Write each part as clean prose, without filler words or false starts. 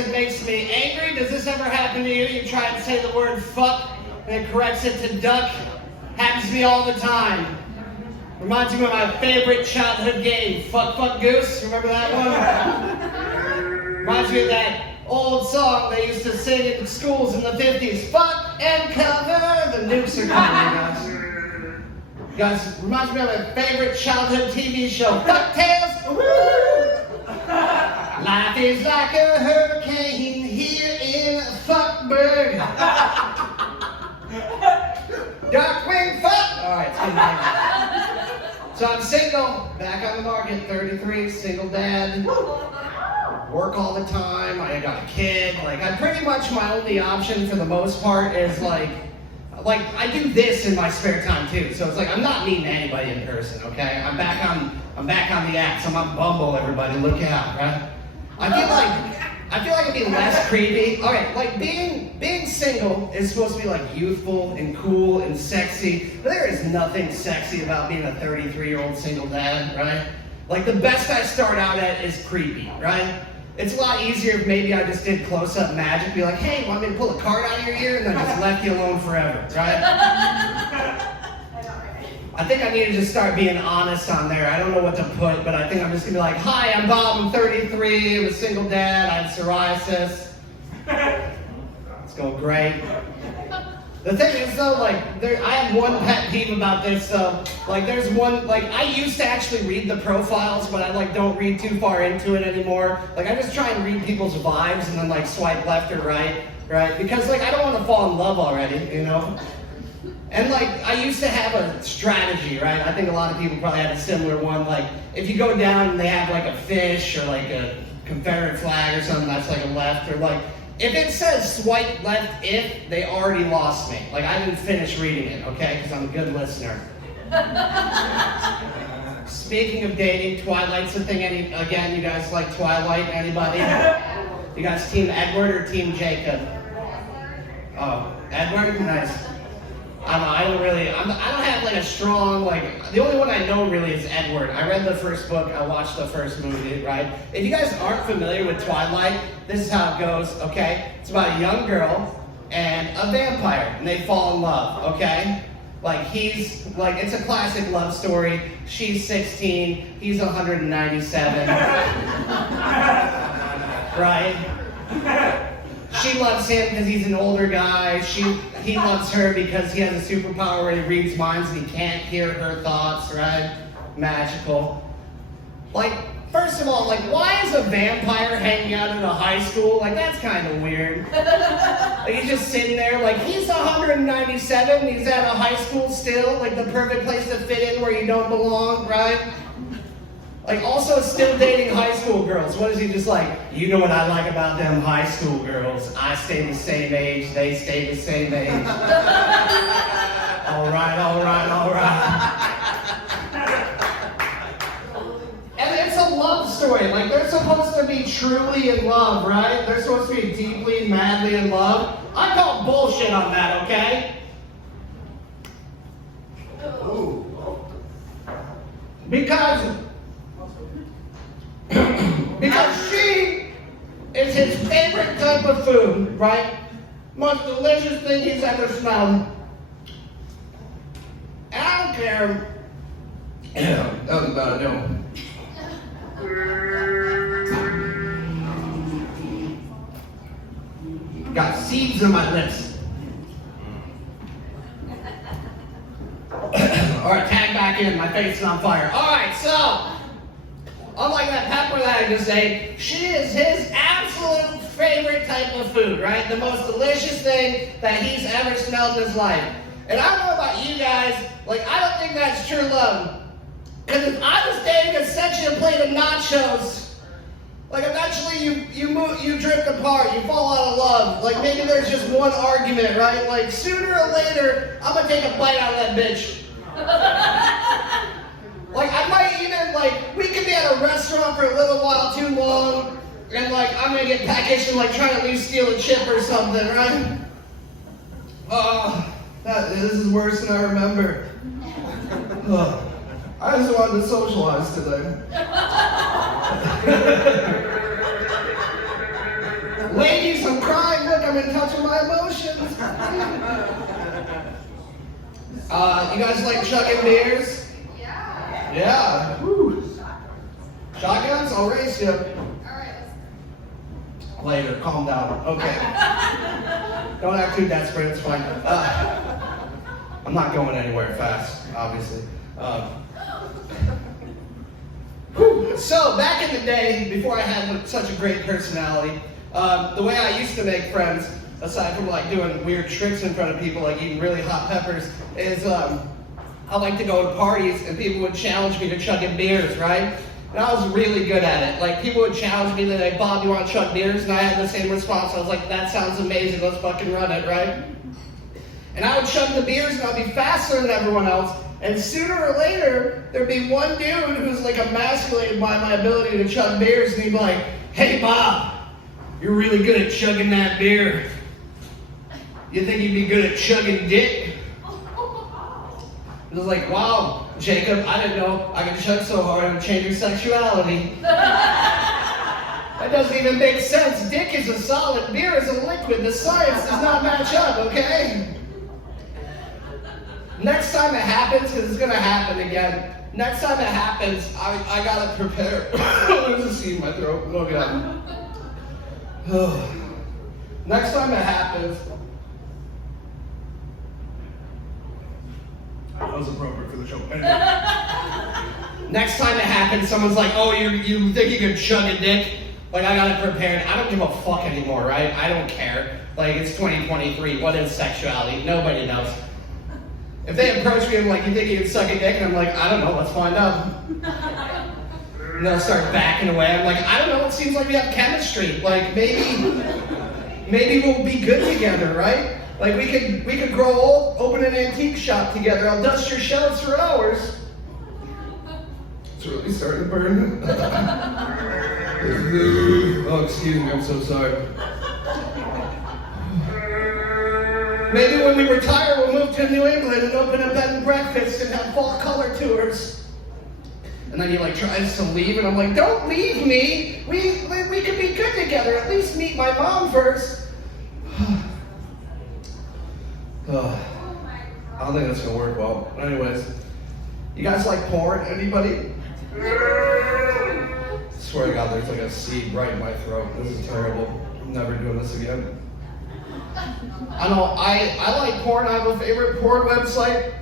that makes me angry. Does this ever happen to you? You try and say the word fuck, and it corrects it to duck. Happens to me all the time. Reminds me of my favorite childhood game, Fuck Fuck Goose. Remember that one? Reminds me of that old song they used to sing in schools in the 50s. Fuck and cover, the nukes are coming, guys. Guys, reminds me of my favorite childhood TV show, DuckTales. Life is like a hurricane here in Fuckburg. Darkwing fuck! Alright, it's good night. So I'm single, back on the market, 33, single dad. Work all the time, I got a kid. Like, I pretty much, my only option for the most part is like I do this in my spare time too. So it's like, I'm not meeting anybody in person, okay? I'm back on the apps. I'm on Bumble, everybody, look out, right? I feel like it'd be less creepy. Alright, like being single is supposed to be like youthful and cool and sexy, but there is nothing sexy about being a 33-year-old single dad, right? Like the best I start out at is creepy, right? It's a lot easier if maybe I just did close-up magic, be like, hey, want me to pull a card out of your ear? And then just left you alone forever, right? I think I need to just start being honest on there. I don't know what to put, but I think I'm just gonna be like, hi, I'm Bob, I'm 33, I'm a single dad, I have psoriasis. It's going great. The thing is though, like, I have one pet peeve about this though. Like there's one, like I used to actually read the profiles, but I like don't read too far into it anymore. Like I just try and read people's vibes and then like swipe left or right? Because like I don't want to fall in love already, you know? And like, I used to have a strategy, right? I think a lot of people probably had a similar one. Like, if you go down and they have like a fish or like a Confederate flag or something, that's like a left. Or like, if it says swipe left if, they already lost me. Like, I didn't finish reading it, okay? Because I'm a good listener. Speaking of dating, Twilight's a thing. Again, you guys like Twilight? Anybody? You guys team Edward or team Jacob? Oh, Edward? Nice. I don't have like a strong, like, the only one I know really is Edward. I read the first book, I watched the first movie, right? If you guys aren't familiar with Twilight, this is how it goes, okay? It's about a young girl and a vampire, and they fall in love, okay? Like, it's a classic love story. She's 16, he's 197. Right? She loves him because he's an older guy. He loves her because he has a superpower where he reads minds and he can't hear her thoughts, right? Magical. Like, first of all, like, why is a vampire hanging out in a high school? Like, that's kind of weird. Like, he's just sitting there, like, he's 197, he's at a high school still, like, the perfect place to fit in where you don't belong, right? Like, also still dating high school girls. What is he just like, you know what I like about them high school girls? I stay the same age, they stay the same age. All right. And it's a love story. Like, they're supposed to be truly in love, right? They're supposed to be deeply, madly in love. I call bullshit on that, okay? Because she is his favorite type of food, right? Most delicious thing he's ever smelled. I don't care. That was about it. Got seeds in my lips. Alright, tag back in. My face is on fire. Alright, so unlike that pepper that I just ate, she is his absolute favorite type of food, right? The most delicious thing that he's ever smelled in his life. And I don't know about you guys, like, I don't think that's true love. Because if I was dating a sent you a plate of nachos, like, eventually you drift apart, you fall out of love. Like, maybe there's just one argument, right? Like, sooner or later, I'm gonna take a bite out of that bitch. Like, I might even, like, we could be at a restaurant for a little while too long, and, like, I'm gonna get packaged and, like, try to at least steal a chip or something, right? This is worse than I remember. I just wanted to socialize today. been touching my emotions. You guys like chugging beers? Yeah. Yeah. Woo. Shotguns? I'll race you. Alright, Later, calm down. Okay. Don't act too desperate, it's fine. I'm not going anywhere fast, obviously. So, back in the day, before I had such a great personality, the way I used to make friends, aside from like doing weird tricks in front of people, like eating really hot peppers, is I like to go to parties and people would challenge me to chugging beers, right? And I was really good at it. Like, people would challenge me, they're like, Bob, you want to chug beers? And I had the same response. I was like, that sounds amazing, let's fucking run it, right? And I would chug the beers and I'd be faster than everyone else. And sooner or later, there'd be one dude who's like emasculated by my ability to chug beers, and he'd be like, hey Bob, you're really good at chugging that beer. You think you'd be good at chugging dick? It was like, wow, Jacob, I didn't know I could chug so hard it would change your sexuality. That doesn't even make sense. Dick is a solid, beer is a liquid. The science does not match up, okay? Next time it happens, because it's going to happen again, next time it happens, I got to prepare. There's a seed in my throat. Oh, God. Next time it happens, that was appropriate for the show. Anyway. Next time it happens, someone's like, oh, you think you can chug a dick? Like, I got it prepared. I don't give a fuck anymore, right? I don't care. Like, it's 2023. What is sexuality? Nobody knows. If they approach me and like, you think you can suck a dick? And I'm like, I don't know, let's find out. And they'll start backing away. I'm like, I don't know, it seems like we have chemistry. Like, maybe we'll be good together, right? Like, we could grow old, open an antique shop together. I'll dust your shelves for hours. It's really starting to burn. Oh, excuse me, I'm so sorry. Maybe when we retire, we'll move to New England and open a bed and breakfast and have fall color tours. And then he like tries to leave, and I'm like, don't leave me. We could be good together. At least meet my mom first. I don't think that's gonna work well. Anyways, you guys like porn? Anybody? I swear to God, there's like a seed right in my throat. This is terrible. I'm never doing this again. I know, I like porn. I have a favorite porn website.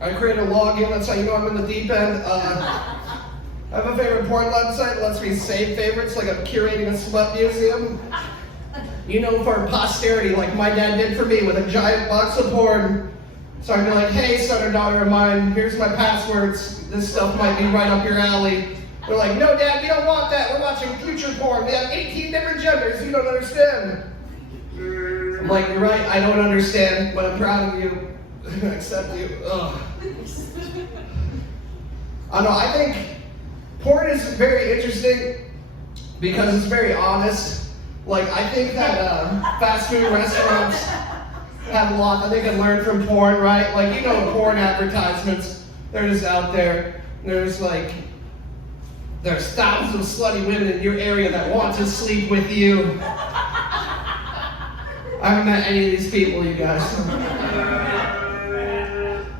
I created a login, that's how you know I'm in the deep end. I have a favorite porn website that lets me save favorites, like I'm curating a slut museum. You know, for posterity, like my dad did for me with a giant box of porn. So I'd be like, hey, son or daughter of mine, here's my passwords. This stuff might be right up your alley. They're like, no, Dad, we don't want that. We're watching future porn. We have 18 different genders. You don't understand. I'm like, you're right, I don't understand, but I'm proud of you. I accept you. Ugh. I know, I think porn is very interesting because it's very honest. Like, I think that fast food restaurants have a lot that they can learn from porn, right? Like, you know, porn advertisements, they're just out there. There's thousands of slutty women in your area that want to sleep with you. I haven't met any of these people, you guys.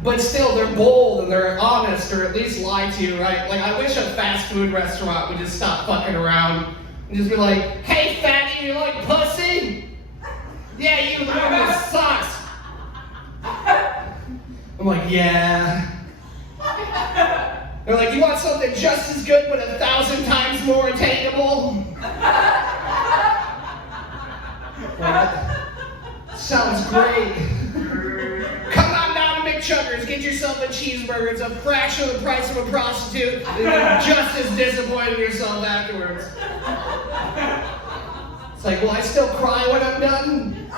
But still, they're bold and they're honest, or at least lie to you, right? Like, I wish a fast food restaurant would just stop fucking around and just be like, hey, fatty, you like pussy? Yeah, you, the one with socks. I'm like, yeah. They're like, you want something just as good but 1,000 times more attainable? Sounds great. Come on down to McChuggers, get yourself a cheeseburger. It's a fraction of the price of a prostitute, and you're just as disappointed in yourself afterwards. It's like, will I still cry when I'm done?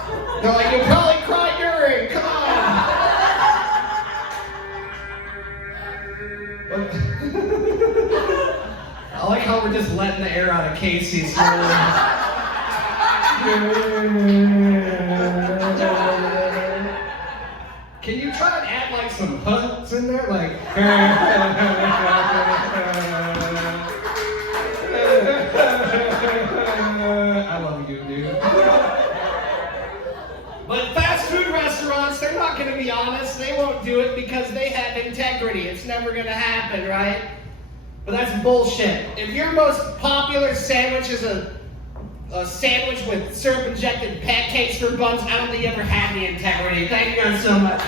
They're like, you'll probably cry during. Come on. I like how we're just letting the air out of Casey slowly. Can you try and add like some huts in there? Like, I love you, dude. But fast food restaurants, they're not going to be honest. They won't do it because they have integrity. It's never going to happen, right? But that's bullshit. If your most popular sandwich is a sandwich with syrup-injected pancakes for buns, I don't think you ever had the integrity. Thank you guys so much.